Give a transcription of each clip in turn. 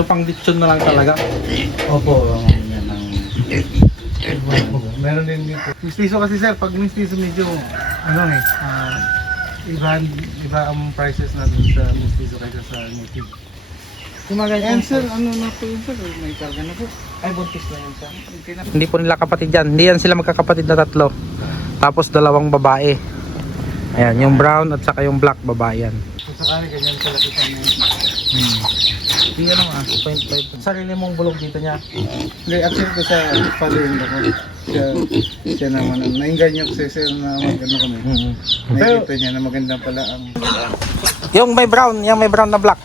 So pang lechon na lang talaga. Opo, yan ang... Meron din dito. Mistiso kasi sir, pag mistiso medyo, iba ang prices natin sa mistiso kaysa sa native. And sir, ano na po yun sir? May karga na po. Ay, buntis na yan siya. Hindi po nila kapatid yan. Hindi yan sila magkakapatid na tatlo. Tapos dalawang babae. Ayan, yung brown at saka yung black babae yan. Kung sakali, ganyan sa lakitan na yun. Hindi ano 0.5. Sarili mong bulog dito niya. Hindi, actually ko sa father-in-law ko. Siya naman, nainganyo ko sir na magano kami. Nakikita niya na maganda pala ang... Yung may brown na black.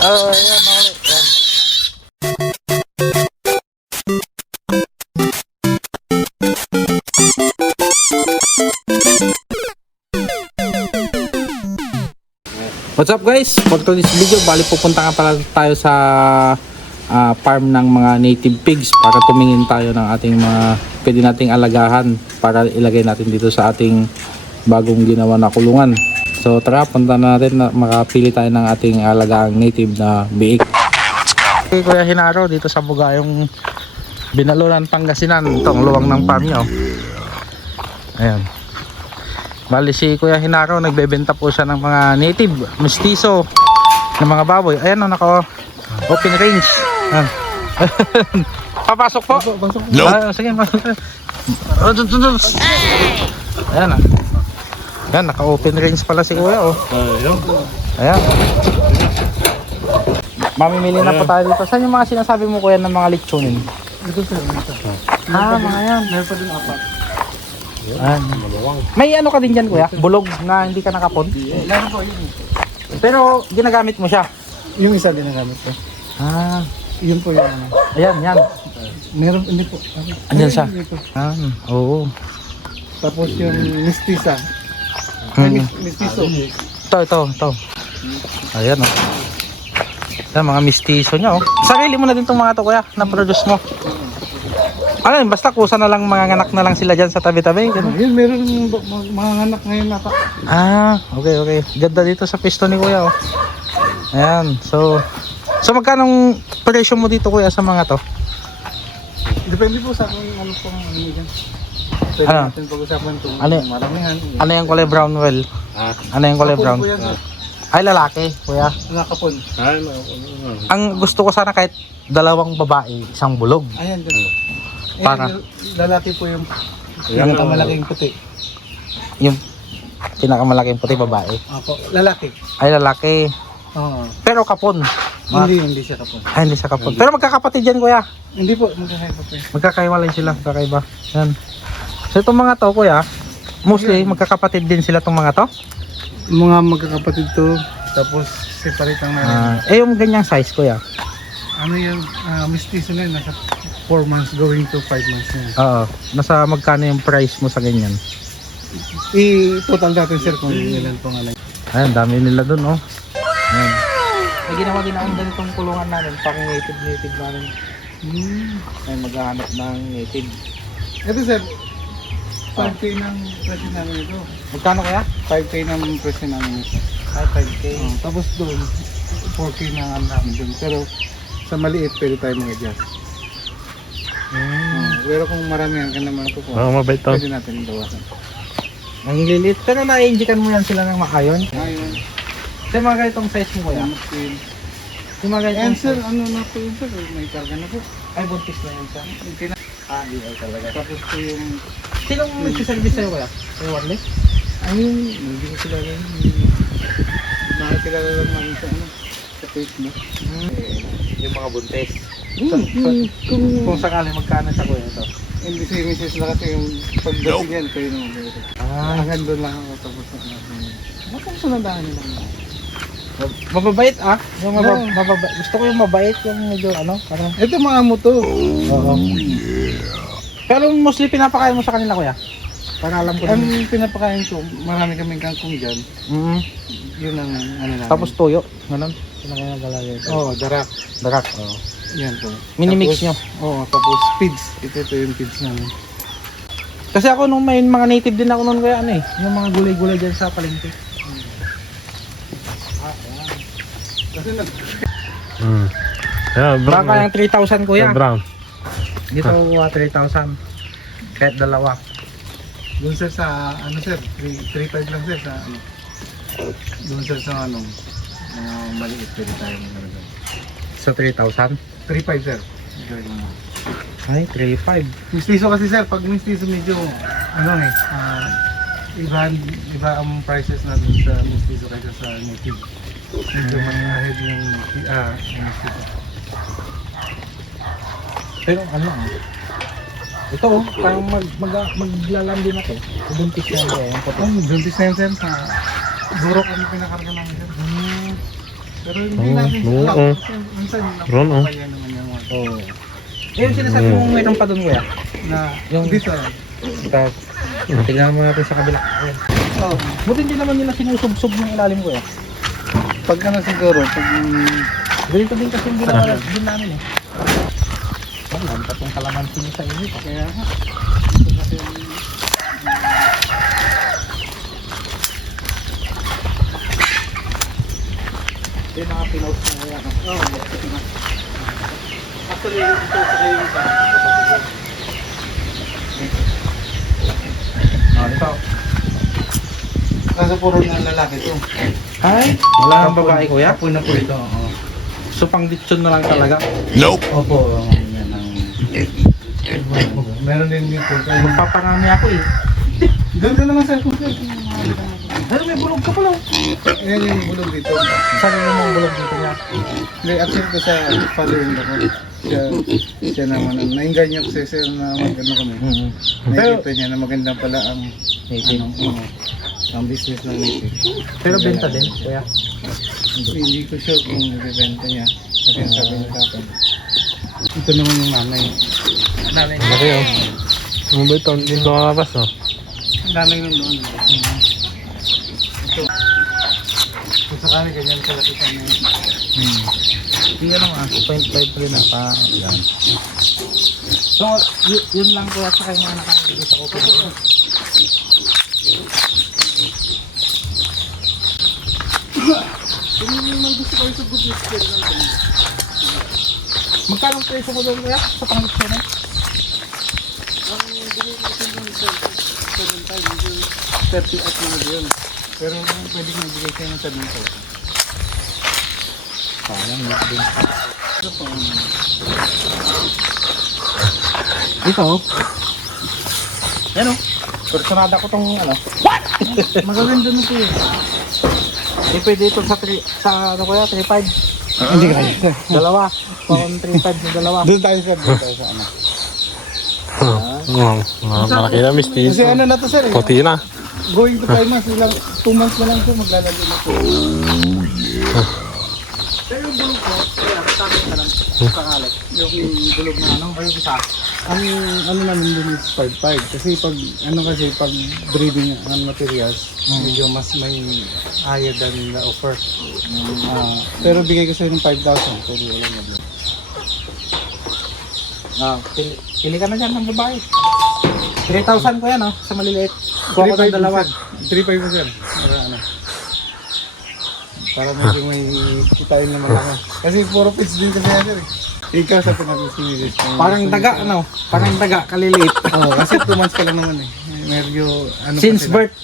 Ayan, maulit. Ayan. What's up guys? For today's video, bali pupunta nga pala tayo sa farm ng mga native pigs para tumingin tayo ng ating mga pwede nating alagahan para ilagay natin dito sa ating bagong ginawa na kulungan. So tara, punta na natin na makapili tayo ng ating alagaang native na biik. Okay, Kuya Hinaro, dito sa Bugayong Binaluran, Pangasinan. Itong luwang ng farm niya. Ayan. Bali si Kuya Hinaro, nagbebenta po siya ng mga native, mestizo ng mga baboy. Ayan o, naka-open range. Papasok po? Pasok po. No. Sige, ayan o. Ayan, naka-open range pala si Kuya o. Ayan. Mamimili na po tayo dito. Saan yung mga sinasabi mo Kuya ng mga lechonin? Ito sir, ito. Mga yan. Meron pa din apat. May ano ka din dyan Kuya? Bulog na hindi ka nakapon? Meron po yun. Pero ginagamit mo siya? Yung isa ginagamit ko. Yun po yung ano. Ayan, yan. Meron, hindi po. Andyan siya? Dito. Oo. Tapos yung mistisa. Mistiso. Ito. Ayan o. Ayan, mga mistiso niya o. Sarili mo na din itong mga to Kuya, na-produce mo. Ano yun, basta kusa na lang, mga anak na lang sila dyan sa tabi-tabi. Yun, meron mga anak ngayon nata. Okay. Ganda dito sa pisto ni Kuya o. Ayan, so magkano presyo mo dito Kuya sa mga to? Depende po sa kung ano pong ano dyan. Pwede Ano? natin pag-usapan kung Ano? maramihan. Ano yung kulay brown well? Ano yung kulay brown? Kapon po yan, sir. Ay, lalaki Kuya. Nakapon. Ang gusto ko sana kahit dalawang babae, isang bulog. Ayan, dyan po. Para? Lalaki po yung pinakamalaking puti. Yung pinakamalaking puti babae. Ako, lalaki. Ay, lalaki. Oo. Pero kapon. Hindi siya kapon. Ay, hindi sa kapon. Pero magkakapatid yan Kuya. Hindi po, magkakaiba po yun. Magkakaiwalay sila, magkakaiba. Yan. So itong mga to Kuya, mostly magkakapatid din sila itong mga to? Mga magkakapatid to, tapos separate ang meron. Yung ganyang size Kuya. Ano yung mistiso na yun, nasa 4 months going to 5 months na yun. Oo. Nasa magkano yung price mo sa ganyan? I-total natin sir kung ilan pong alay. Ayan, dami nila dun oh. Ayan. May ginawa din akong ganitong kulungan namin, pang native namin. Ay maghahanap ng native. Ito sir, 5K ng presyo namin ito. Magkano kaya? 5K ng presyo namin ito. Ay, 5K. Tapos doon, 4K na ang namin doon. Pero sa maliit, pwede tayo mag-adjust. Pero kung maramihan ka naman ito po, Mabait to. pwede natin bawasan. Ang lilit. Pero na-injikan mo yan sila ng maayon? Ayun. Sa mga ganitong size mo kuya? Yung mga And ganitong sir, size. ano na po yun sir? May karga na po. Ay, buntis na yan siya. Hindi ay talaga. Tapos po yung... Sinong nagsiservice sa'yo kuya? Sa'yo Warley? Ayun, hindi ko sila rin. Nakakilala lang namin sa ano, sa Facebook. Yung mga buntis. Kung Kung sakali magkano sa kuya ito? hindi si Mrs. lang kasi yung pagdating yan, kayo naman kayo. Hanggang doon lang ako tapos na natin. Bakit sunadahan nila naman? Mababait yung Oo. mababait. Gusto ko yung mabait, yung medyo ano, parang Ito mga mo to. oo. Pero mostly pinapakain mo sa kanila kuya? Para alam ko Ang din. pinapakain ko, marami kaming kangkong dyan. Yun ang ano namin. Tapos tuyo, ganun. Pinakagalalagay ito. Oo, darak. Darak, oo. Yan po. Minimix nyo. Oo, tapos feeds. Ito yung feeds namin. Kasi ako nung may mga native din ako noon kaya ano eh, yung mga gulay-gulay dyan sa palengke. Kasi Yeah, brown. Baka yung 3,000 kuya. Yeah, brown. Dito 3,000. Kahit dalawa. Doon sir sa, ano sir, 3.5 lang sir sa, ano. Doon sir sa, ano, maliit, pwede tayo maglalagay. Sa 3,000? 3.5 sir. Ay, 3,500. Mistiso kasi sir, pag mistiso medyo, ano iba ang prices natin sa mistiso kaysa sa native. Medyo mas ahead yung mistiso. Pero ano ito parang maglalandi na to. Buntis na ito yung puti. Buntis na yun sir, burok ang pinakarga namin sir. Pero hindi natin Oo. alam. Minsan, Ron, oh. kaya naman yung mga Oo. Yung sinasabi mong mayroon pa doon kuya. na Yung- dito. Tapos, tingnan mo natin sa kabila. Ayan. Oh, Buti hindi naman nila sinusubsob yung ilalim kuya. pag ano siguro, pag Ganito din kasi yung ginawa din namin eh. Ang dami pa itong kalamansi niya sa inyo. kaya Yung mga pinost na kuya. actually ito sa kayo pa. Ito. Kaso puro na lalaki to. Ay, wala kang babae kuya. Apo na po ito. Oo. So pang ditson na lang talaga. Opo, yan ang meron din dito. Magpaparami ako eh. Doon ka naman sa kuya. Ay, may bulog ka pala. Yan yung bulog dito. Saan yung mga bulog dito niya? Hindi, actually ko sa father-in-law ko. Siya naman, nainganyo ko sa sir na magano kami. Pero, Nakikita niya na maganda pala ang native. ang business ng native. Pero benta din, kuya. Hindi ko sure kung ibibenta niya. Kasi ang sabi niya sa akin. Ito naman yung nanay. Nanay Laki oh. Ano ba ito? Hindi ko makabas oh. Ang nanay nun noon. Ito. Kung sakali ganyan sa lakitan niya. Hindi ano nga, 0.5 rin na pa. Yan. So, yun lang kuya sa kanya nakakagay sa open. Kung may gusto kayo sa good news, pwede lang kami. Magkano ang presyo ko doon kuya sa pangitsyon? Ang binigay ko sa mga 7.5, medyo 30 at mga yun. Pero pwede ko ibigay kayo ng 7.5. Parang yun din. Ito po. Ito oh. Yan oh. Personada ko tong ano. Magaganda na po yun. Eh pwede ito sa ano kuya, 3.5. Hindi kaya. Dalawa. Pang 3.5 na dalawa. Doon tayo sir, doon tayo sa ano. Malaki na mistis. Kasi ano na to sir eh. Puti na. Going to 5 months, 2 months na lang po maglalagay na po. Pero yung bulog ko, kaya kasama na lang sa kalit. Yung bulog na ano, o yung isa. Ang ano namin din is 5.5 kasi pag breeding ang materials, medyo mas may higher than the offer. Pero bigay ko sa'yo ng 5,000 pwede wala na din. Pili ka na dyan ng babae. 3,000 ko yan oh, sa maliliit. Kuha ko ng dalawa. 3.5 po sir. Para ano. Para medyo may kitain naman ako. Kasi puro pits din kasi yan sir eh. Ikaw sa pinag-sinilis. Parang daga ano, parang daga, kaliliit. Oo, kasi 2 months ka lang naman eh. Medyo ano pa Since sila. birth,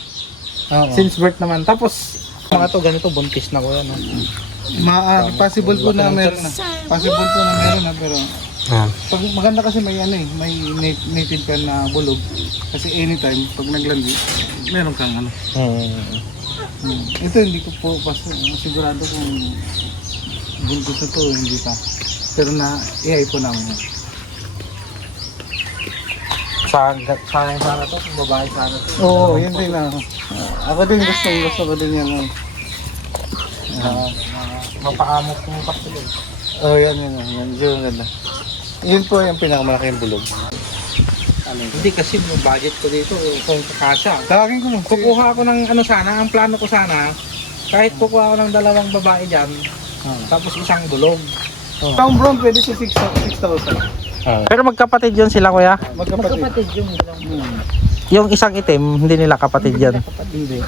Oo. since birth naman. Tapos, mga to ganito, buntis na ko yan oh. Possible po na meron na. Possible po na meron na pero Ah. pag maganda kasi may ano eh, may native ka na bulog. Kasi anytime pag naglandi, meron kang ano. Ito hindi ko po sigurado kung buntis na to hindi pa. Pero na AI po namin. Sayang sana to, kung babae sana to. Oo, yun din na. Ako din gusto ko din yan. Mapaamok yung kapatid. Oh, yan. Yun ganda. Yun po yung pinakamalaking bulog. Hindi kasi yung budget ko dito, kung kakasya. Tawagin ko mo. Kukuha ako ng ano sana, ang plano ko sana, kahit kukuha ako ng 2 babae dyan, tapos isang bulog. Town brown pwede sa 6,000. Pero magkapatid yun sila kuya? Magkapatid. yung Yung isang itim, hindi nila kapatid yan. Hindi.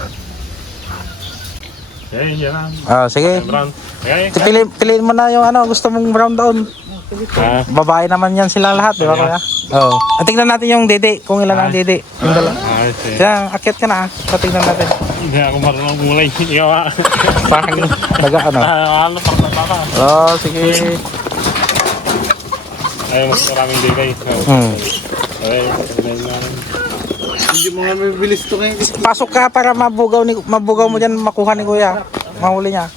Okay, yan lang. Sige. Brown. Okay. Piliin mo na yung ano, gusto mong brown doon. Ah, Babae naman yan sila lahat, di ba kuya? Oo. Tingnan natin yung dede, kung ilan ang dede. Yung dalawa. sige. Yan, akyat ka na. Patingnan natin. Hindi ako marunong gulay. Ikaw ah. Parang taga ano. Ano pang natata? Oo, sige. Ay, mas maraming digay. Okay, Hindi mo nga mabibilis to ngayon. Pasok ka para mabugaw mo diyan makuha ni kuya. Mahuli niya.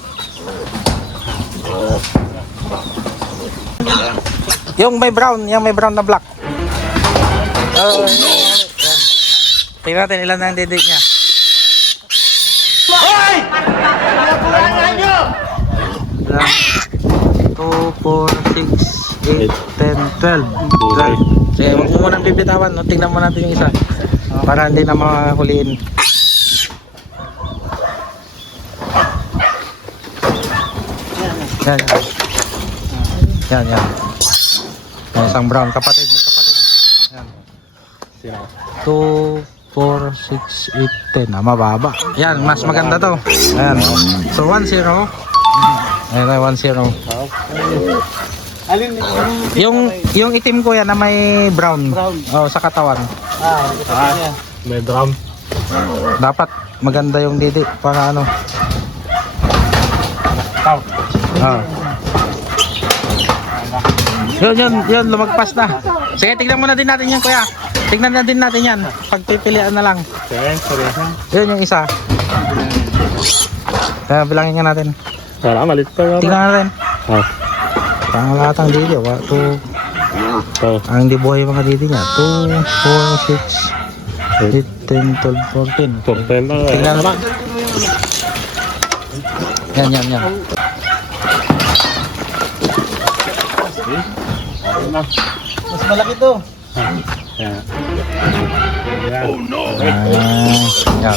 Yung may brown na black. Oh, tingnan natin ilan na ang dede niya. Hoy! 2, 4, 6, 8, 10, 12. 12. Sige, huwag mo munang bibitawan. No? Tingnan mo natin yung isa. Para hindi na mahuliin. Yan. Yan. Yan. Isang brown. Kapatid. Yan. 2, 4, 6, 8, 10. Mababa. Yan. Mas maganda to. Ayan. So 1-0. Ayan tayo 1-0. Alin? Yung itim ko yan na may brown. Oh, sa katawan. may drum. Dapat maganda yung didi para ano. Out. Yun, lumagpas na. Sige, tignan muna din natin yan, kuya. Tignan na din natin yan. Pagpipilian na lang. Okay, seryoso. Yun yung isa. Kaya bilangin nga natin. Wala, malit pa. Tignan natin. Oh. Ang lahat ang didi. Ang di buhay yung mga didi niya. 2, 4, 6, 8, 10, 12, 14. 14 lang. Tignan naman. Yan. Mas malaki to. Yan. Oh no! Yan.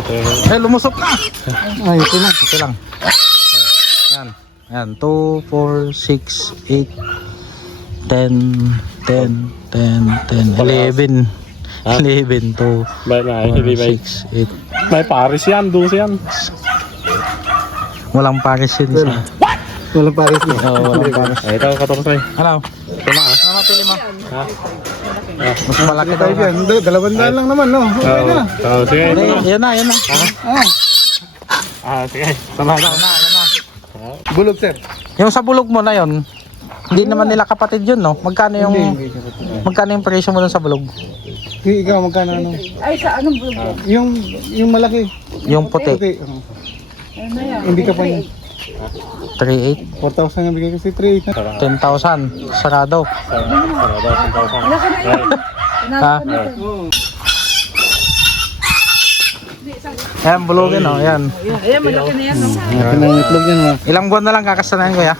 Okay. Lumusok na! Ay, ito lang. Ito lang. Yan. 2, 4, 6, 8, 10, 11. 11 to May 6, 8. May Paris yan, 12 yan. Walang pares yun. Walang pares niya. Oo, walang pares. Ay, ito, 14. Ano? Ito na ah. Ano mapili mo? Ha? Mas malaki daw. Tayo yan. 200 lang naman, no? Okay na. Sige. Yan na. Sige. Salamat. Yan na. Bulog, sir. Yung sa bulog mo na yon, hindi naman nila kapatid yun, no? Magkano yung presyo mo dun sa bulog? Ikaw, magkano ano? Ay, sa anong bulog? Yung malaki. Yung puti. Okay. Hindi ka pa niya. 3,800. 4,000 ang bigay kasi 3,800 na. 10,000. Sarado. Wala ka na yun. Ha? Yan, bulugin, oh. Yan. Ayan, malaki na yan. No? Malaki na yung itlog yan, ha? Ilang buwan na lang kakasanayan ko, ya?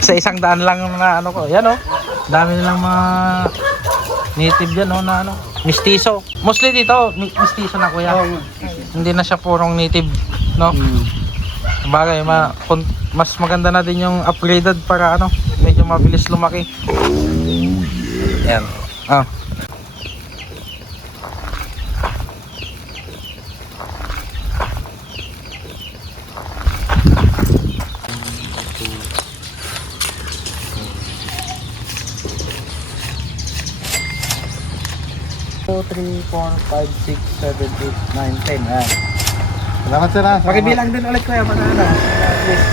Sa 100 lang na ano ko. Yan, oh. Dami nilang mga native dyan, oh, na ano. Mistiso. Mostly dito, mistiso na, kuya. Hindi na siya purong native, no? Bagay, mas maganda na din yung upgraded para ano, medyo mabilis lumaki. Yan. Ah. Two, 3, 4, 5, 6, 7, 8, 9, 10. Ayan. Salamat, sir, ha? Pakibilang din ulit, kuya, para ano. At least.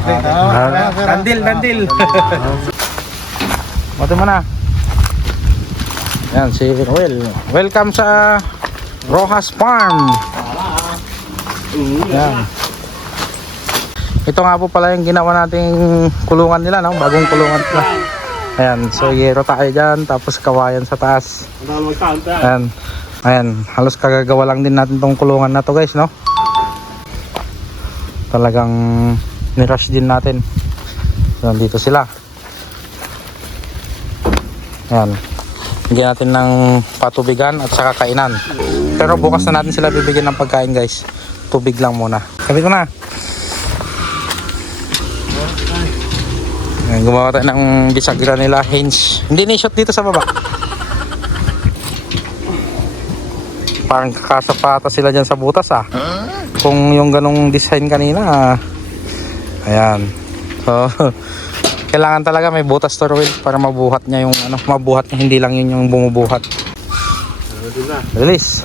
Okay, Dandil. Mati mo na. Yan, si Will. Welcome sa Rojas Farm. Yan. Ito nga po pala yung ginawa nating kulungan nila, no? Bagong kulungan nila. Ayan, so yero tayo dyan, tapos kawayan sa taas. Ayan, halos kagagawa lang din natin tong kulungan na to, guys, no? Talagang nirush din natin. Nandito sila. Ayan, bigyan natin ng patubigan at saka kainan. Pero bukas na natin sila bibigyan ng pagkain, guys. Tubig lang muna. Sabi ko na. Ayan, gumawa tayo ng bisagra nila, hinge. Hindi ni-shot dito sa baba. Parang kakasapata sila dyan sa butas ah. Kung yung ganong design kanina ayan. So kailangan talaga may butas to Ruel para mabuhat niya yung ano, mabuhat niya, hindi lang yun yung bumubuhat. Release.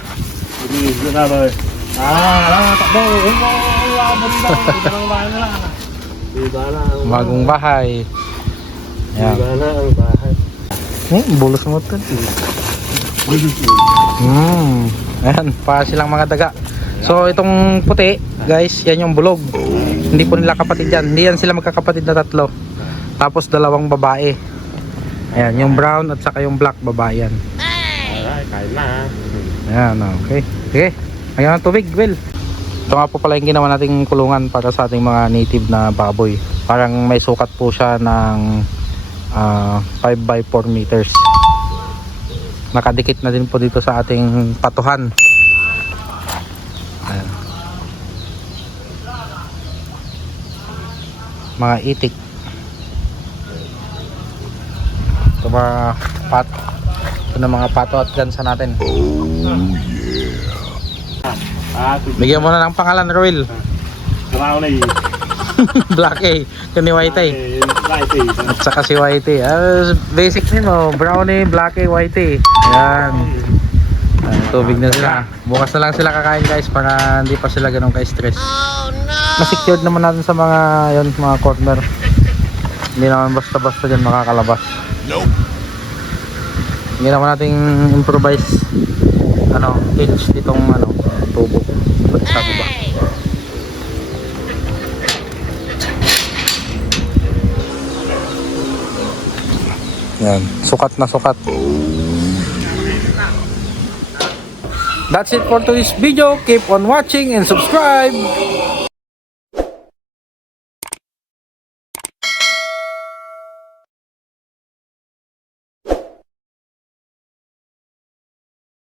Hindi na ba? Takbo. Ibang bahay na lang. Iba na ang Bagong bahay. Ayan. Iba na ang bahay. Bulos mo to. Ayan, para silang mga daga. So itong puti, guys, yan yung bulog. Hindi po nila kapatid yan. Hindi yan sila magkakapatid na tatlo. Tapos dalawang babae. Ayan, yung brown at saka yung black babae yan. Alright, kain na. Ayan, okay. Sige, ayan ang tubig, Will. Ito nga po pala yung ginawa nating kulungan para sa ating mga native na baboy. Parang may sukat po siya ng 5x4 meters. Nakadikit na din po dito sa ating patuhan. Ayan. Mga itik. Ito mga pat. Ito na mga pato at gansa natin. Bigyan mo na ng pangalan, Roel. Brownie. Black A, kani White A. At saka si White A. Basic din mo, brownie, black A, white A. Ayan. Tubig na sila. Bukas na lang sila kakain guys para hindi pa sila ganun ka-stress. Na-secured naman natin sa mga yon, mga corner. Hindi naman basta-basta dyan makakalabas. Hindi naman nating improvise hinge ditong tubo sa baba. Yan, sukat na sukat. That's it for today's video. Keep on watching and subscribe.